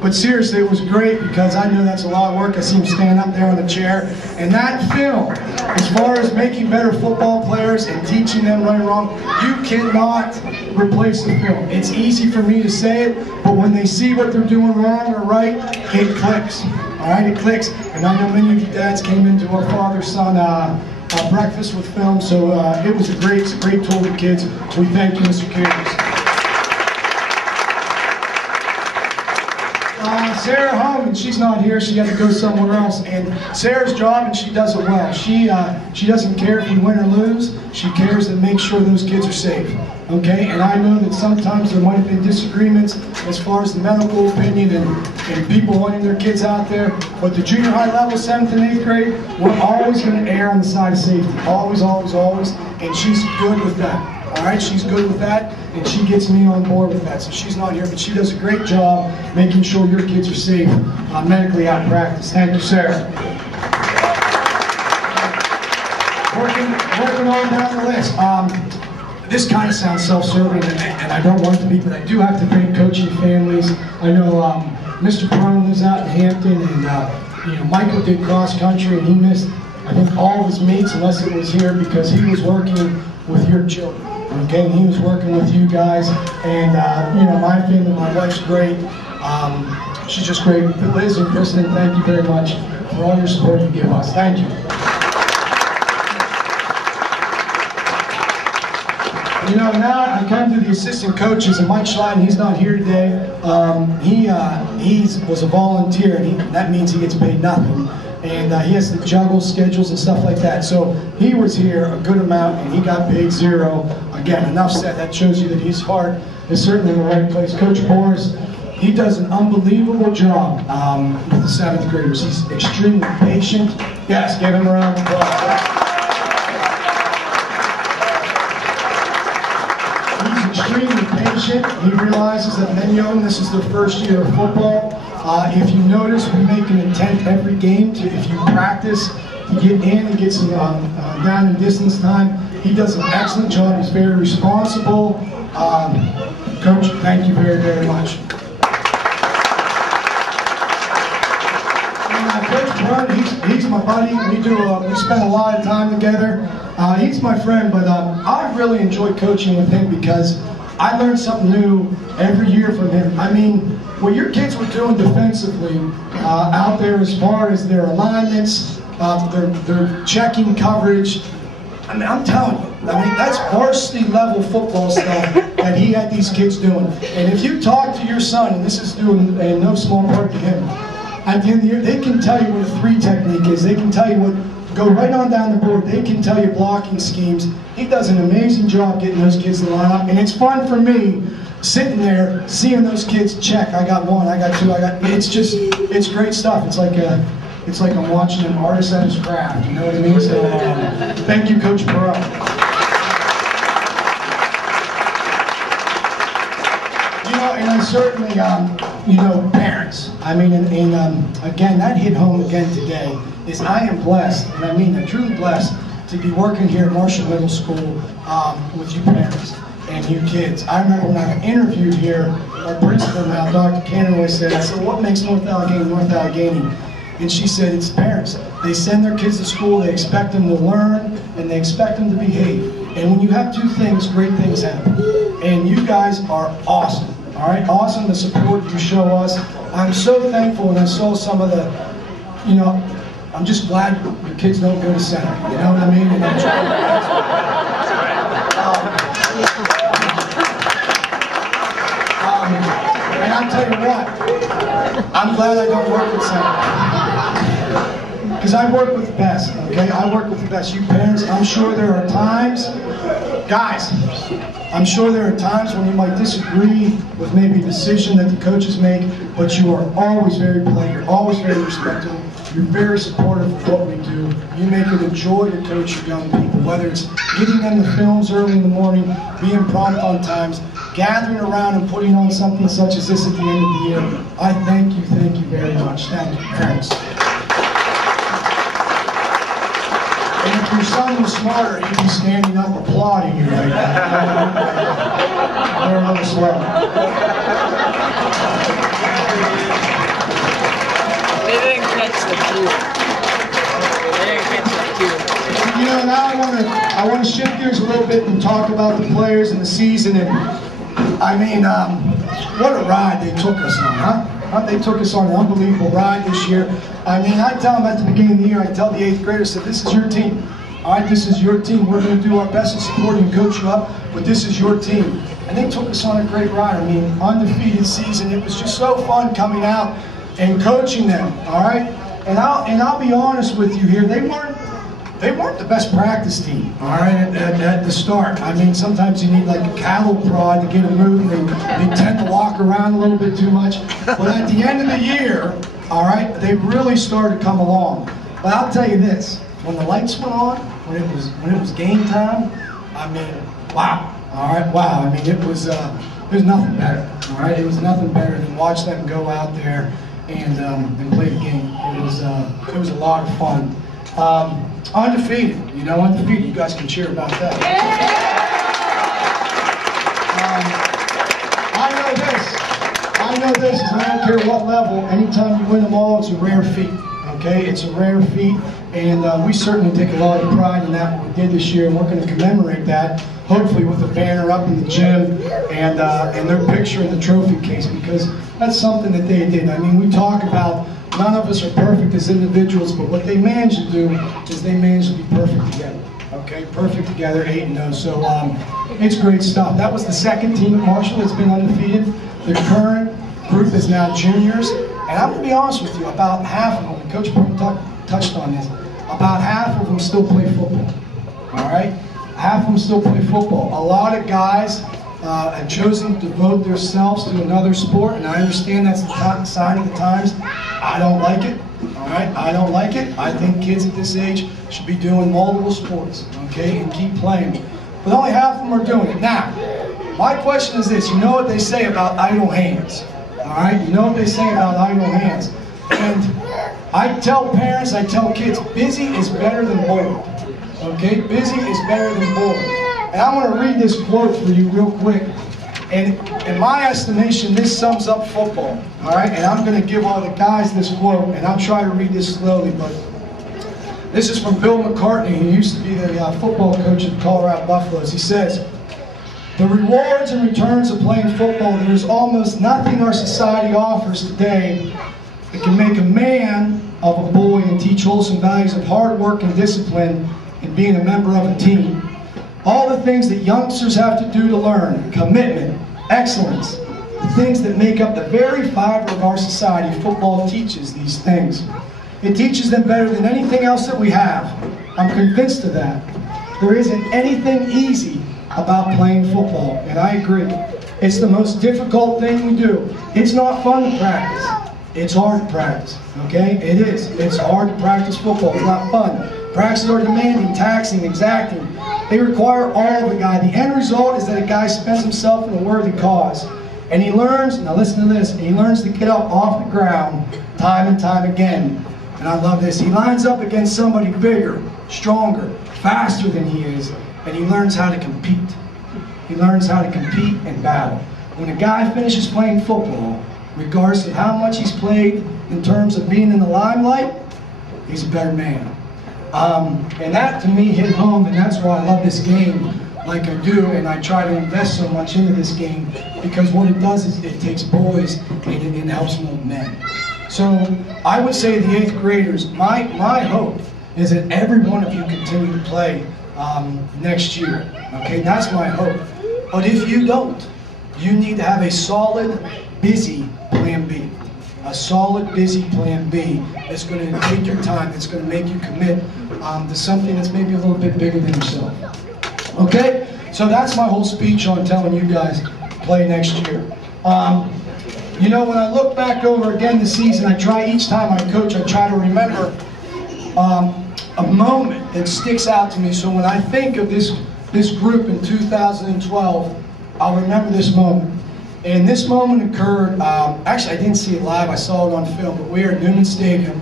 but seriously, it was great, because I know that's a lot of work. I see him stand up there on the chair. And that film, as far as making better football players and teaching them right and wrong, you cannot replace the film. It's easy for me to say it, but when they see what they're doing wrong or right, it clicks. All right, it clicks. And I know many of you dads came into our father-son breakfast with film, so it was a great tool with kids. We thank you, Mr. Kearns. Sarah Holman, she's not here. She had to go somewhere else. And Sarah's job, and she does it well. She doesn't care if we win or lose. She cares to make sure those kids are safe. Okay, and I know that sometimes there might have been disagreements as far as the medical opinion and people wanting their kids out there, but the junior high level, 7th and 8th grade, we're always going to err on the side of safety. Always, always, always, and she's good with that. All right, she's good with that, and she gets me on board with that. So she's not here, but she does a great job making sure your kids are safe medically out of practice. Thank you, Sarah. Working on down the list. This kind of sounds self-serving, and I don't want it to be, but I do have to thank coaching families. I know Mr. Brown lives out in Hampton, and you know, Michael did cross country, and he missed, I think, all of his meets unless it was here, because he was working with your children. Okay, and he was working with you guys, and you know, my family, my wife's great. She's just great. Liz and Kristen, thank you very much for all your support you give us. Thank you. You know, now I come to the assistant coaches, and Mike Schleiden, he's not here today. He was a volunteer, and that means he gets paid nothing. And he has to juggle schedules and stuff like that. So he was here a good amount, and he got paid 0. Again, enough said. That shows you that his heart is certainly in the right place. Coach Boris, he does an unbelievable job with the 7th graders. He's extremely patient. Yes, give him a round of applause. Extremely patient. He realizes that many of them, this is their first year of football. If you notice, we make an intent every game to, if you practice, to get in and get some down and distance time. He does an excellent job. He's very responsible. Coach, thank you very, very much. And Coach Brown, He's my buddy. We spend a lot of time together. He's my friend, but I really enjoy coaching with him because I learned something new every year from him. I mean, what your kids were doing defensively out there as far as their alignments, their checking coverage, I mean, I'm telling you, that's varsity level football stuff that he had these kids doing. And if you talk to your son, and this is due in no small part to him, at the end of the year, they can tell you what a 3 technique is. They can tell you what, go right on down the board. They can tell you blocking schemes. He does an amazing job getting those kids to line up. And it's fun for me sitting there, seeing those kids check. I got 1, I got 2, it's great stuff. It's like I'm watching an artist at his craft, you know what I mean? So, thank you, Coach Burrow. You know, and I certainly, you know, parents. I mean, again, that hit home again today, is I am blessed, and I mean, I'm truly blessed to be working here at Marshall Middle School with you parents and you kids. I remember when I got interviewed here, our principal now, Dr. Canterway, said, I said, what makes North Allegheny? And she said, it's parents. They send their kids to school, they expect them to learn, and they expect them to behave. And when you have 2 things, great things happen. And you guys are awesome, all right? Awesome, the support you show us. I'm so thankful, and I saw some of the, you know, I'm just glad your kids don't go to center, you know what I mean? And I'm trying and I'll tell you what, I'm glad I don't work at center. Because I work with the best, okay? I work with the best. You parents, I'm sure there are times, guys, I'm sure there are times when you might disagree with maybe a decision that the coaches make, but you are always very polite, you're always very respectful, you're very supportive of what we do. You make it a joy to coach your young people, whether it's getting them the films early in the morning, being prompt on times, gathering around and putting on something such as this at the end of the year. I thank you very much. Thank you, parents. And if your son was smarter, he'd be standing up applauding you right now. They're a little slow. They didn't catch the cue. They didn't catch the cue. You know, now I want to shift gears a little bit and talk about the players and the season. And I mean, what a ride they took us on, huh? They took us on an unbelievable ride this year. I mean, I tell them at the beginning of the year, I tell the 8th graders, I said, this is your team. All right, this is your team. We're going to do our best to support you and coach you up, but this is your team. And they took us on a great ride. I mean, undefeated season. It was just so fun coming out and coaching them, all right? And I'll be honest with you here, they weren't the best practice team, all right, at the start. I mean, sometimes you need like a cattle prod to get them moving. They tend to walk around a little bit too much. But at the end of the year, all right, they really started to come along. But I'll tell you this, when the lights went on, when it was game time, I mean, wow, all right, wow. I mean, it was nothing better, all right? It was nothing better than watch them go out there and play the game. It was a lot of fun. Undefeated, you know, undefeated. You guys can cheer about that. I know this, is I don't care what level, anytime you win them all, it's a rare feat, okay? It's a rare feat, and we certainly take a lot of pride in that, what we did this year, and we're going to commemorate that, hopefully with a banner up in the gym, and their picture in the trophy case, because that's something that they did. I mean, we talk about none of us are perfect as individuals, but what they managed to do is they managed to be perfect together. Okay, perfect together, 8-0. So it's great stuff. That was the second team at Marshall that's been undefeated. The current group is now juniors, and I'm going to be honest with you, about half of them, Coach Brown touched on this, about half of them still play football. All right, half of them still play football. A lot of guys have chosen to devote themselves to another sport, and I understand that's the sign of the times. I don't like it, all right? I don't like it. I think kids at this age should be doing multiple sports, okay, and keep playing. But only half of them are doing it. Now, my question is this. You know what they say about idle hands, all right? You know what they say about idle hands. And I tell parents, I tell kids, busy is better than bored, okay? Busy is better than bored. And I want to read this quote for you real quick. And in my estimation, this sums up football, all right? And I'm going to give all the guys this quote, and I'll try to read this slowly, but This is from Bill McCartney. He used to be the football coach of the Colorado Buffaloes. He says, "The rewards and returns of playing football, there is almost nothing our society offers today that can make a man of a boy and teach wholesome values of hard work and discipline and being a member of a team. All the things that youngsters have to do to learn, commitment, excellence, the things that make up the very fiber of our society, football teaches these things. It teaches them better than anything else that we have. I'm convinced of that. There isn't anything easy about playing football," and I agree. It's the most difficult thing we do. It's not fun to practice. It's hard to practice, okay? It is. It's hard to practice football. It's not fun. Practices are demanding, taxing, exacting. They require all of the guy. The end result is that a guy spends himself in a worthy cause. And he learns, now listen to this, he learns to get up off the ground time and time again. And I love this. He lines up against somebody bigger, stronger, faster than he is, and he learns how to compete. He learns how to compete and battle. When a guy finishes playing football, regardless of how much he's played in terms of being in the limelight, he's a better man. And that to me hit home, and that's why I love this game like I do, and I try to invest so much into this game, because what it does is it takes boys and it helps mold men. So I would say the 8th graders, my hope is that every one of you continue to play next year. Okay, that's my hope. But if you don't, you need to have a solid, busy plan B. A solid, busy plan B that's going to take your time, that's going to make you commit to something that's maybe a little bit bigger than yourself. Okay? So that's my whole speech on telling you guys play next year. You know, when I look back over again the season, I try each time I coach, I try to remember a moment that sticks out to me. So when I think of this group in 2012, I'll remember this moment. And this moment occurred, actually I didn't see it live, I saw it on film, but we were at Newman Stadium,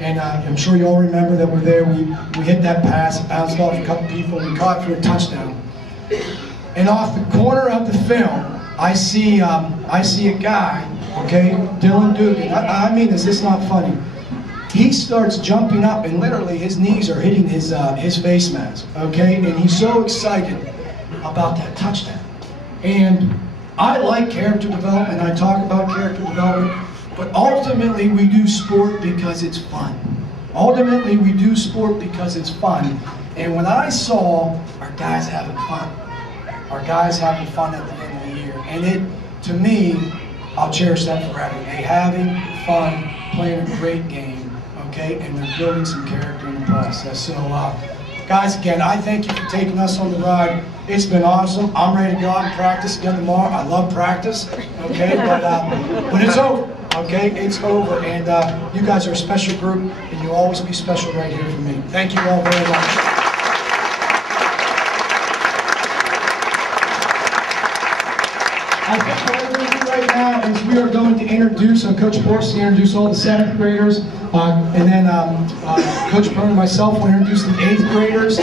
and I'm sure you all remember that we're there. We hit that pass, it bounced off a couple people, and we caught it for a touchdown. And off the corner of the film, I see a guy, okay, Dylan Dugan. I mean this, it's not funny. He starts jumping up, and literally his knees are hitting his face mask, okay? And he's so excited about that touchdown. And I like character development, I talk about character development, but ultimately we do sport because it's fun. Ultimately we do sport because it's fun. And when I saw our guys having fun at the end of the year, and it, to me, I'll cherish that forever. They having fun, playing a great game, okay, and they're building some character in the process. So, guys, again, I thank you for taking us on the ride. It's been awesome. I'm ready to go out and practice again tomorrow. I love practice, okay, but it's over, okay, it's over. And you guys are a special group, and you'll always be special right here for me. Thank you all very much. I think what we're going to do right now is we are going to introduce, Coach Borst will introduce all the 7th graders, and then Coach Byrne and myself will introduce the 8th graders.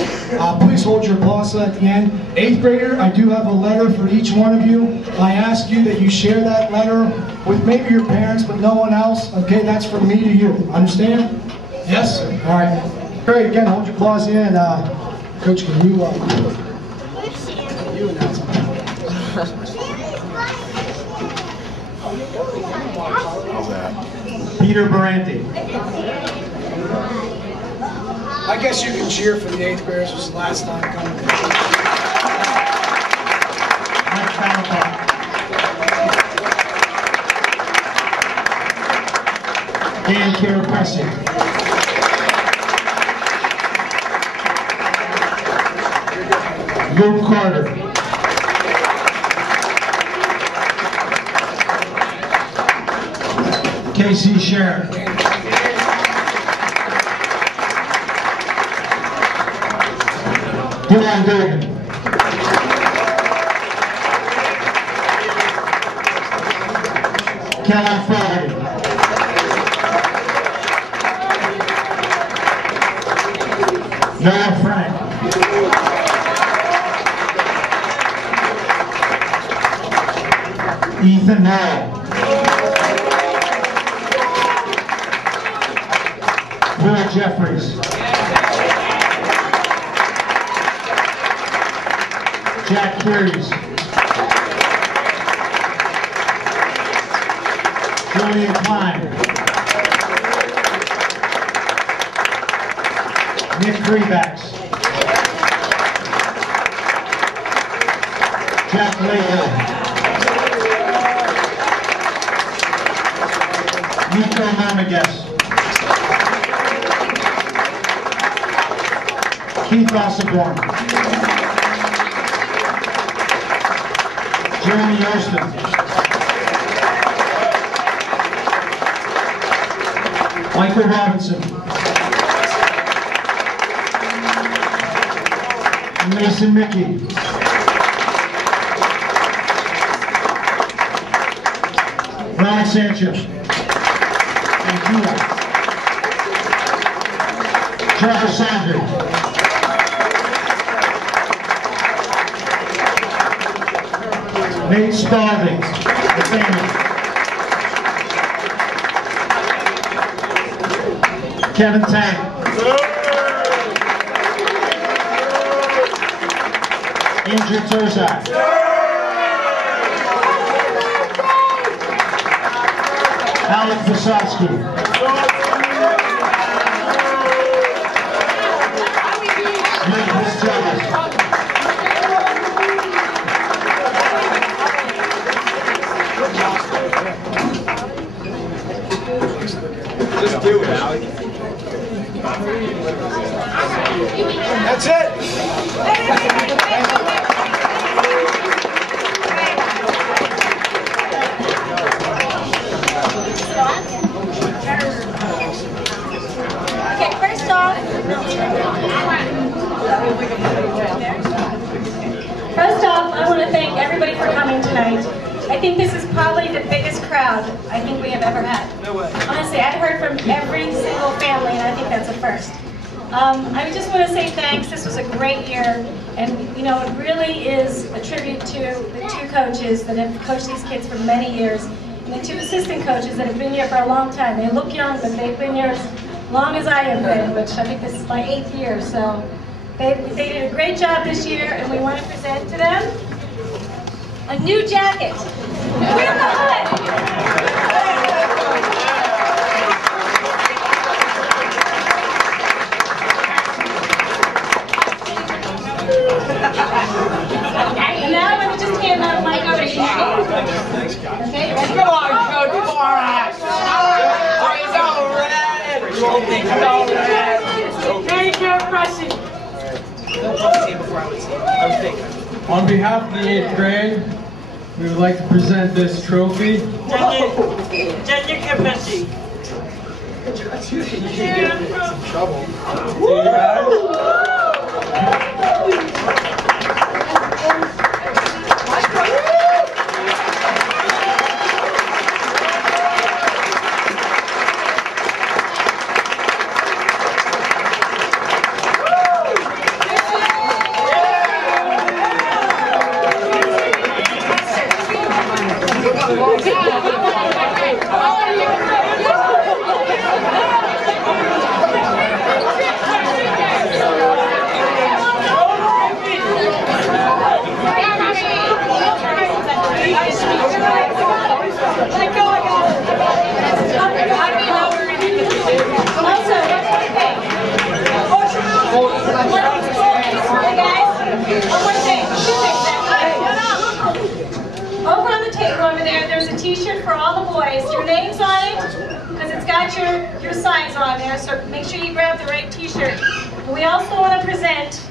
Please hold your applause at the end. 8th grader, I do have a letter for each one of you. I ask you that you share that letter with maybe your parents, but no one else. Okay, that's from me to you. Understand? Yes? All right. Great. Again, hold your applause in. Coach, can you announce something? How's that? Peter Baranti. I guess you can cheer for the 8th graders. It was the last time coming. Dan Carapessi. Luke Carter. Casey Sharon. Dylan Dugan. Kellen Fogarty. Noah Frank. Ethan Hall. Will Jeffries. Jack Curious. Julian Klein. Nick Greebacks. Jack Laker. Nico Namagas. Keith Osborne. Jeremy Austin. Michael Robinson. Mason Mickey. Ron Sanchez. Trevor Sanders. Nate Spalding, the family. Kevin Tank. Andrew Terzak. Alec Posofsky. Nick Fitzgerald. Just do it, Alec. That's it. Okay, first off, I want to thank everybody for coming tonight. I think this is probably the biggest crowd I think we have ever had. Honestly, I've heard from every single family, and I think that's a first. I just want to say thanks. This was a great year, and you know, it really is a tribute to the two coaches that have coached these kids for many years, and the two assistant coaches that have been here for a long time. They look young, but they've been here as long as I have been, which I think this is my 8th year. So they did a great job this year, and we want to present to them a new jacket. Where's the hood? And now I'm going to just hand out my coach. Okay, ready? Come on, Coach, for us. Thank you, Rushy. On behalf of the 8th grade, we would like to present this trophy. Over on the table over there, there's a t-shirt for all the boys. Your name's on it, because it's got your size on there, so make sure you grab the right t-shirt. We also want to present,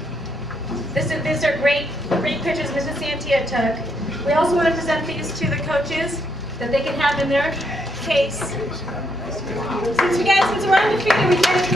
these are great pictures Mrs. Santia took. We also want to present these to the coaches, that they can have in their case. Since we're undefeated, we didn't